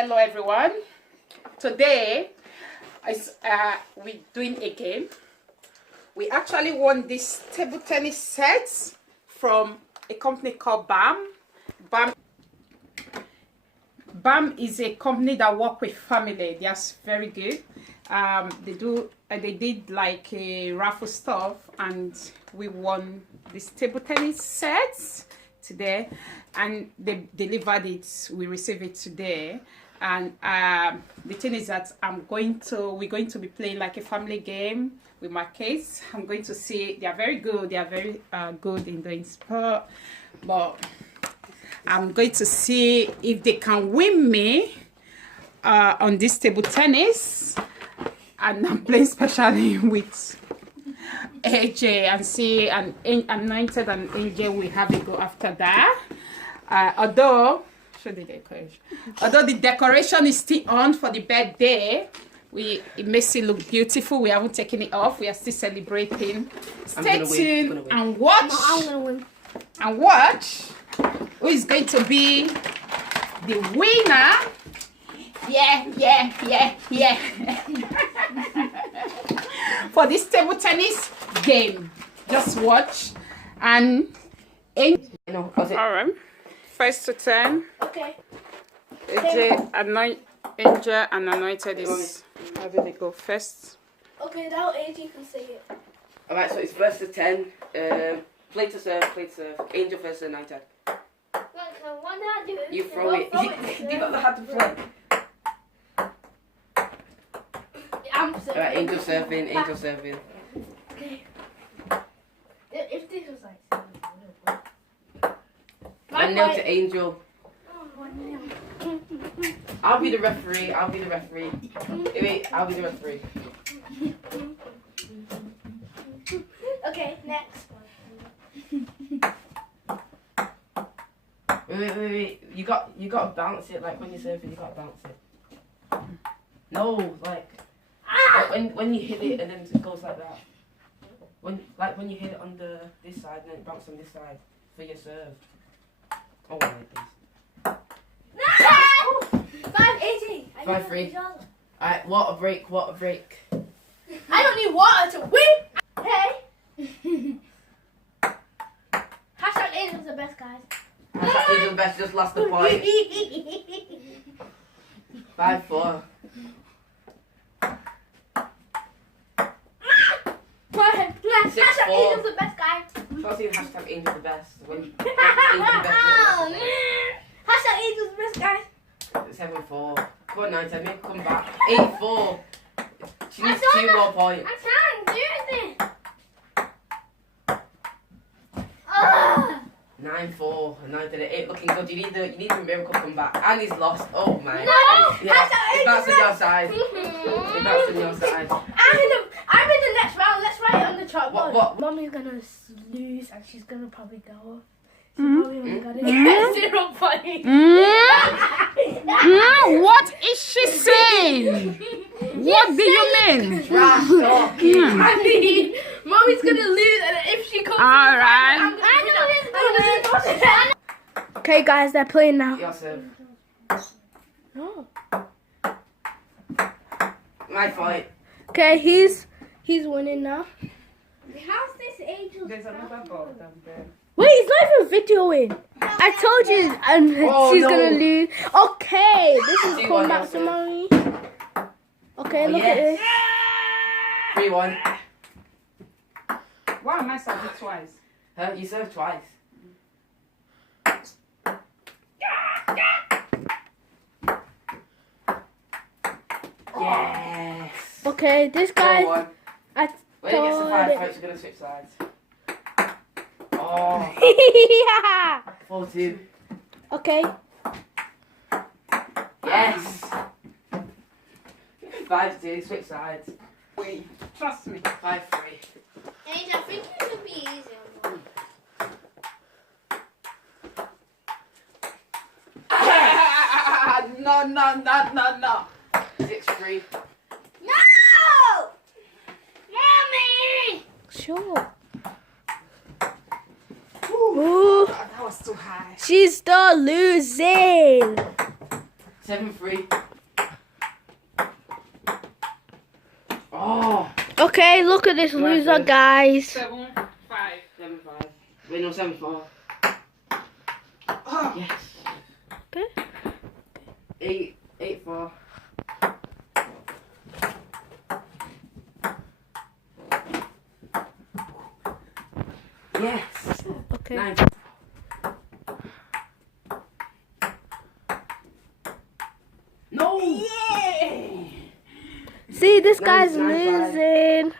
hello everyone. Today we're doing a game. We actually won this table tennis set from a company called BAM. BAM is a company that work with family. They're very good. They did like a raffle stuff, and we won this table tennis set today, and they delivered it. We received it today, and the thing is that we're going to be playing like a family game with my kids. I'm going to see. They are very good. They are very good in doing sport, but I'm going to see if they can win me on this table tennis. And I'm playing specially with AJ, and see, and Anointed and AJ will have a go after that. Although the decoration is still on for the birthday, it makes it look beautiful. We haven't taken it off. We are still celebrating. Stay tuned and watch. I'm gonna win. And watch who is going to be the winner. Yeah. For this table tennis game. Just watch. And all right. 1st to 10. Okay. Angel and Anointed is having to go first. Okay, now AJ can say it. Alright, so it's 1st to 10. Play to serve. Angel first and Anointed. You throw it. You got the hat to play. Alright, Angel serving. Okay. If this was like 1-0 to Angel. Oh, 1-0. I'll be the referee. Wait, I'll be the referee. Okay, next. Wait. You got to bounce it, like when you're surfing, you got to bounce it. No, like when you hit it and then it goes like that. When you hit it on this side and then it bounces on this side for your serve. Oh my goodness. No! 5-18. 5-3. Alright, water break. I don't need water to win. Hey. Hashtag Angel's the best, guys. Hashtag Angel's the best, just lost the point. 5-4. Hashtag Angel's the best, guys. So I'll see hashtag Angel the best. When Angel the best. Hashtag Angel's the best, guys. 7-4. Come on, 9-10, make her come back. 8-4. She needs 2 more points. I'm trying to do this. 9-4. 9-8. Looking good. You need the miracle come back. And he's lost. Oh my. No. Yeah. If that's on your side. If that's on your side. I'm in the next round. Let's write it on the chalkboard. What? Mommy's gonna lose and she's gonna probably go off. So probably only gonna get 0 points. What is she saying? What do you mean? Trash talking. I mean, Mommy's gonna lose, and if she comes, Alright. Okay, guys, they're playing now. Your serve. No. My fight. Okay, he's winning now. How's this Angel? There's another ball down there. Wait, he's not even videoing. I told you, and she's gonna lose. Okay, this is comeback to Mommy. Okay, look at this. 3-1. Why am I serving twice? Huh? You served twice. Yes. Okay, this guy. 4-1. When it gets to 5 points, you're gonna switch sides. Oh. Yeah. 4-2. Okay. Yes. 5-2. Switch sides. Wait, trust me. 5-3. Angel, I think it should be easier. No. 6-3. No! Mommy! Sure. Ooh. That was too high. She's still losing. 7-3. Oh. Okay, look at this loser, guys. 7-5. 7-5. Wait, no, 7-4. Oh. Yes. Okay. 8-4. Yes. Okay. 9. No. Yeah. See, this guy's 9-5. losing.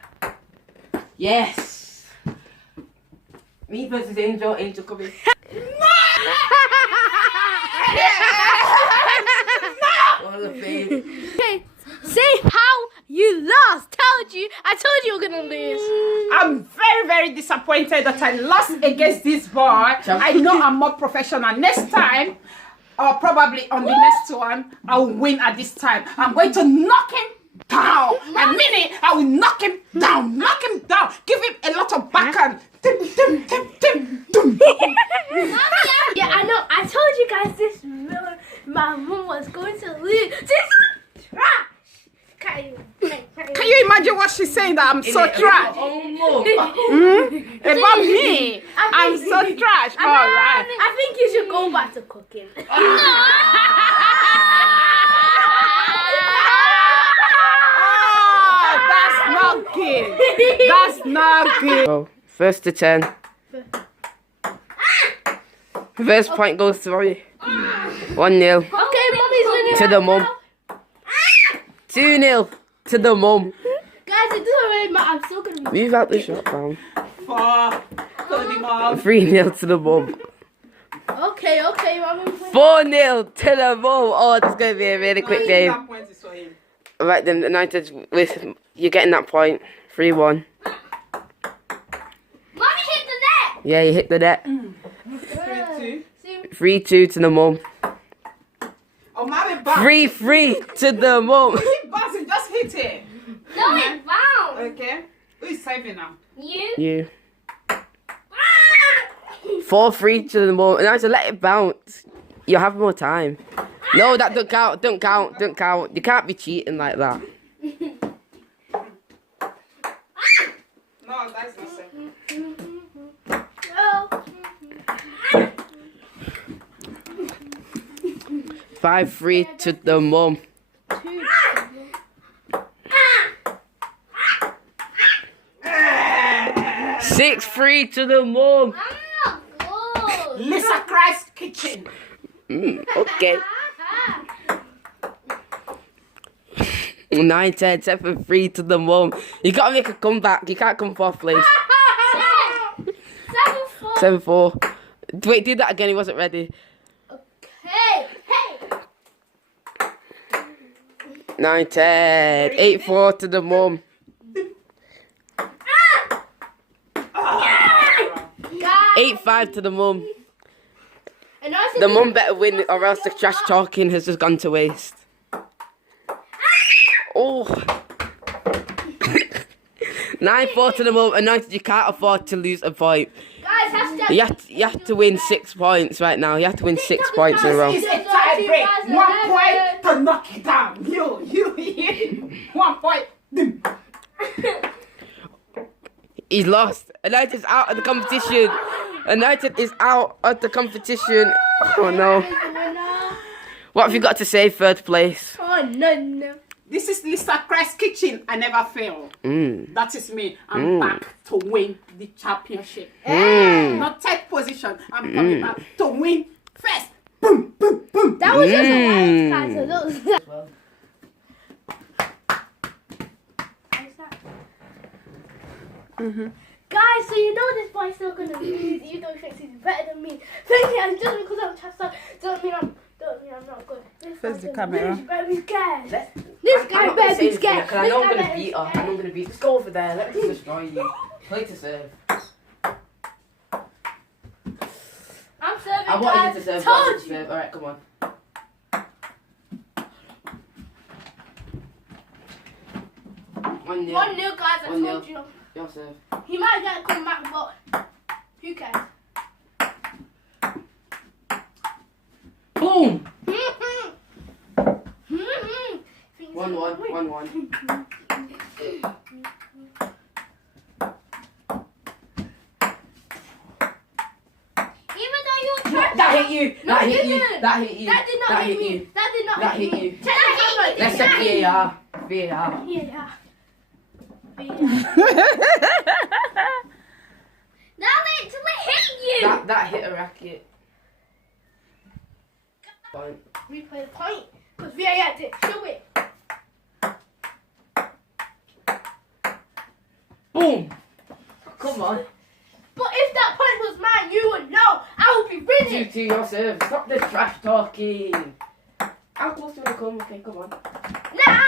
Yes. Me versus Angel. Angel coming. What a fame. Okay, see how you lost. I told you were gonna lose. I'm very, very disappointed that I lost against this boy. I know I'm more professional. Next time, or probably on the next one, I'll win at this time. I'm going to knock him down. I mean it. I will knock him down. Knock him down. Give him a lot of backhand. Dim, dim, dim, dim, dim. Yeah, I know. I told you guys this. My mom was going to lose. This is trash. Can you imagine what she's saying? That I'm so trash. About me. I'm so trash. All right. I think you should go back to cooking. Oh, that's not good. That's not good. So, first to 10. First point goes to Rory. 1-0 Okay, mommy's winning. to the mum. 2-0 to the mum. Guys, it doesn't really matter. I'm still gonna be. Move out the shot, fam. 3-0 to the mum. Okay, mommy. 4-0 to the mum. Oh, this is going to be a really quick game. Alright then, United, you're getting that point. 3-1. Mommy hit the net. Yeah, you hit the net. 3-2. 3-2 to the mum. Oh, mommy, bounce. 3-3 to the mum. Keep bouncing. Just hit it. No, it bounced. Okay. Who is saving now? You. You. 4-3 to the mum. And I said, let it bounce. You'll have more time. No, that don't count. Don't count. Don't count. You can't be cheating like that. No, that's not safe. Oh. 5-3 to the mum. 6-3 to the mum. I'm not good. Lisachrist Kitchen. Okay. 9-10, 7-3 to the mum. You gotta make a comeback. You can't come fourth place. 7-4. 7-4. Wait, do that again. He wasn't ready. Hey. 9-10, 8-4 to the mum. Guys. 8-5 to the mum. And I said The mum better win, or else the trash talking has just gone to waste. Oh. 9-4 to the mum. United, you can't afford to lose a point. Guys, hashtag. You have to win 6 points right now. You have to win 6 points in a row. It's a tie break. 1 point to knock it down. You. 1 point. He's lost. United's out of the competition. United is out of the competition. Oh no. What have you got to say, third place? Oh, no. This is Lisachrist Kitchen. I never fail. That is me. I'm back to win the championship. Not third position. I'm coming back to win first. Boom, boom, boom. That was just a wild card. So that was. Guys, so you know this boy's still gonna lose, even though he thinks he's better than me. Thinking and just because I'm chastised, don't mean I'm not good. This Face guy's the gonna camera. lose, you better be scared. Let's- This I'm guy not better gonna be say scared. anything, 'cause I This know I'm guy gonna better beat be her. I know I'm scared. gonna beat. Let's go over there. Let me destroy you. Play to serve. I'm serving, I guys. wanted you to serve. Told you. Alright, come on. 1-0. 1-0, guys. I 1-0. told you. Your serve. He might get a comeback, but who cares? Boom! on. Even though you were trying That hit you. No, That it hit you. didn't. That hit you. That did not That hit hit me. you. That did not That hit hit me. you. Check the camera. Let's check VAR. VAR. Yeah. Now let's hit you. That hit a racket. Point. Replay the point. Because VAR did show it. Boom. Come on. But if that point was mine, you would know. I would be winning. 2-2 your serve. Stop the trash talking. How close do you want to come? Okay, come on. Nah.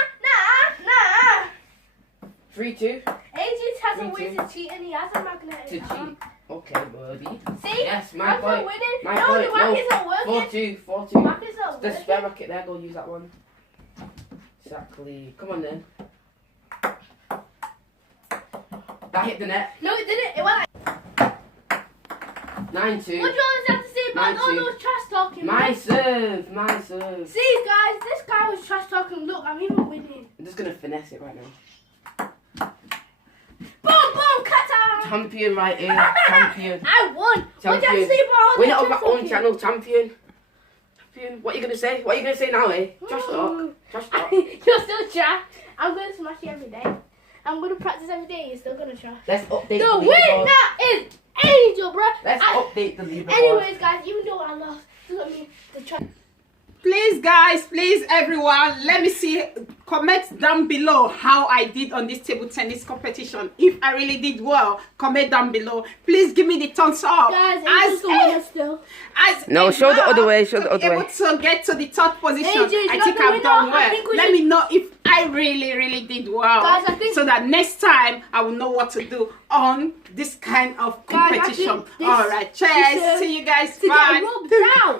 3-2 AJ has a 3-2. way to cheat and he has a to magnetic arm. cheat. Okay, birdie. See? Yes, my I'm point. winning. My No, point. the rackets aren't working. 4-2. The rackets aren't There's a working. spare racket there. Go use that one. Exactly. Come on then. That hit the net. No, it didn't. It went like... 9-2. What do you always have to say about all 9-2. those trash talking? My serve. My serve. See, guys, this guy was trash talking. Look, I'm even winning. I'm just gonna finesse it right now. Boom, kata! Champion right here. Champion. I won. What do you have to Champion. say about all Win the it on trash my own talking? channel. Champion. Champion. What are you gonna say? What are you gonna say now, eh? Trash talk. Trash talk. You're still trash. I'm going to smash you every day. I'm going to practice every day. You're still going to trash. Let's update The the winner leaderboard. is Angel, bro. Let's update the leaderboard. Anyways, guys, even though I lost, look at me. The trash. Please guys, please everyone, let me see, comment down below how I did on this table tennis competition. If I really did well, comment down below. Please give me the thumbs up. Guys, Angel's the winner still. No, show the other way, show the other way. Able to get to the third position. AJ is I not think the I've winner. done I well. think we Let should- me know if I really did well. Guys, I think- so that next time I will know what to do on this kind of Guys, I competition. think this All right, cheers. deserves See you guys. To Bye. get rubbed down.